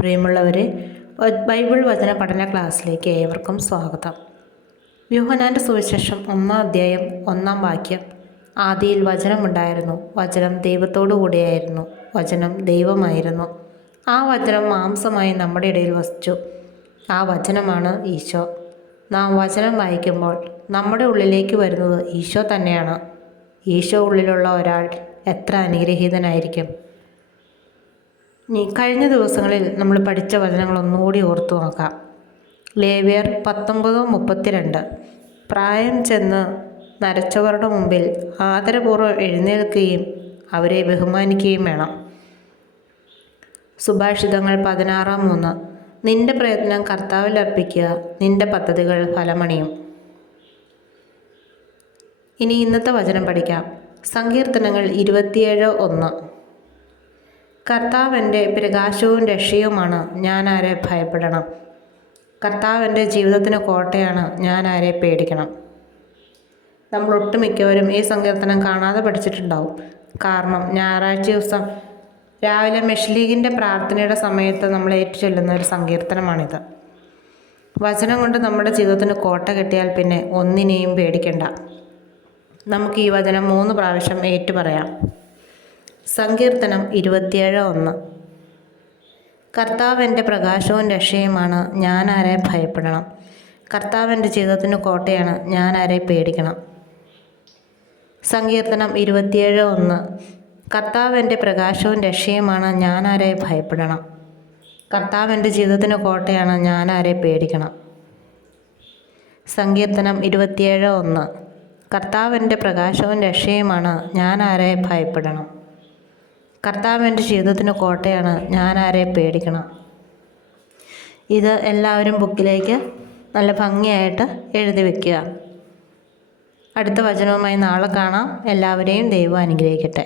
പ്രിയമുള്ളവരെ, ബൈബിൾ വചന പഠന ക്ലാസ്സിലേക്ക് ഏവർക്കും സ്വാഗതം. യോഹന്നാൻ്റെ സുവിശേഷം 1-ാം അധ്യായം 1-ാം വാക്യം. ആദിയിൽ വചനമുണ്ടായിരുന്നു, വചനം ദൈവത്തോടു കൂടിയായിരുന്നു, വചനം ദൈവമായിരുന്നു. ആ വചനം മാംസമായി നമ്മുടെ ഇടയിൽ വസിച്ചു. ആ വചനമാണ് ഈശോ. നാം വചനം വായിക്കുമ്പോൾ നമ്മുടെ ഉള്ളിലേക്ക് വരുന്നത് ഈശോ തന്നെയാണ്. ഈശോ ഉള്ളിലുള്ള ഒരാൾ എത്ര അനുഗ്രഹീതനായിരിക്കും. കഴിഞ്ഞ ദിവസങ്ങളിൽ നമ്മൾ പഠിച്ച വചനങ്ങൾ ഒന്നുകൂടി ഓർത്തു നോക്കാം. ലേവ്യർ 19:32. പ്രായം ചെന്ന് നരച്ചവരുടെ മുമ്പിൽ ആദരപൂർവ്വം എഴുന്നേൽക്കുകയും അവരെ ബഹുമാനിക്കുകയും വേണം. സുഭാഷിതങ്ങൾ 16:3. നിന്റെ പ്രയത്നം കർത്താവിൽ അർപ്പിക്കുക, നിന്റെ പദ്ധതികൾ ഫലമണിയും. ഇനി ഇന്നത്തെ വചനം പഠിക്കാം. സങ്കീർത്തനങ്ങൾ 27:1. കർത്താവ് എൻ്റെ പ്രകാശവും രക്ഷയുമാണ്, ഞാൻ ആരെ ഭയപ്പെടണം. കർത്താവ് എൻ്റെ ജീവിതത്തിന് കോട്ടയാണ്, ഞാൻ ആരെ പേടിക്കണം. നമ്മൾ ഒട്ടുമിക്കവരും ഈ സങ്കീർത്തനം കാണാതെ പഠിച്ചിട്ടുണ്ടാവും. കാരണം ഞായറാഴ്ച ദിവസം രാവിലെ മെഷ്ലീഗിൻ്റെ പ്രാർത്ഥനയുടെ സമയത്ത് നമ്മൾ ഏറ്റുചൊല്ലുന്ന ഒരു സങ്കീർത്തനമാണിത്. വചനം കൊണ്ട് നമ്മുടെ ജീവിതത്തിന് കോട്ട കെട്ടിയാൽ പിന്നെ ഒന്നിനെയും പേടിക്കണ്ട. നമുക്ക് ഈ വചനം 3 പ്രാവശ്യം ഏറ്റുപറയാം. സങ്കീർത്തനം 27:1. കർത്താവ് എൻ്റെ പ്രകാശവും രക്ഷയുമാണ്, ഞാൻ ആരെ ഭയപ്പെടണം. കർത്താവ് എൻ്റെ ജീവിതത്തിന് കോട്ടയാണ്, ഞാൻ ആരെ പേടിക്കണം. സങ്കീർത്തനം 27:1. കർത്താവ് എൻ്റെ പ്രകാശവും രക്ഷയുമാണ്, ഞാൻ ആരെ ഭയപ്പെടണം. കർത്താവ് എൻ്റെ ജീവിതത്തിന് കോട്ടയാണ്, ഞാൻ ആരെ പേടിക്കണം. സങ്കീർത്തനം 27:1. കർത്താവ് എൻ്റെ പ്രകാശവും രക്ഷയുമാണ്, ഞാൻ ആരെ ഭയപ്പെടണം. കർത്താവ് എൻ്റെ ജീവിതത്തിന് കോട്ടയാണ്, ഞാൻ ആരെ പേടിക്കണം. ഇത് എല്ലാവരും ബുക്കിലേക്ക് നല്ല ഭംഗിയായിട്ട് എഴുതി വയ്ക്കുക. അടുത്ത വചനവുമായി നാളെ കാണാം. എല്ലാവരെയും ദൈവം അനുഗ്രഹിക്കട്ടെ.